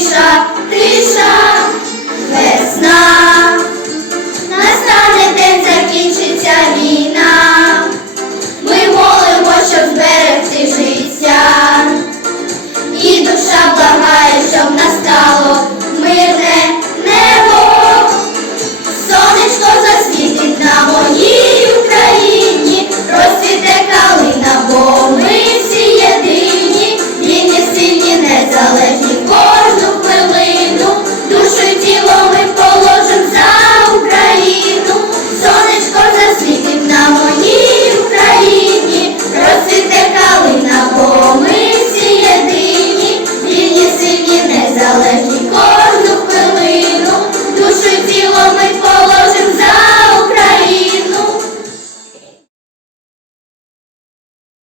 тиша, тиша, весна, настане день закінчиться війна, ми молимо, щоб зберегти життя, і душа благає, щоб настало мирне небо, сонечко засвітить на моїй Україні, розцвіте калина, бо ми всі єдині, вільні, сильні, незалежні.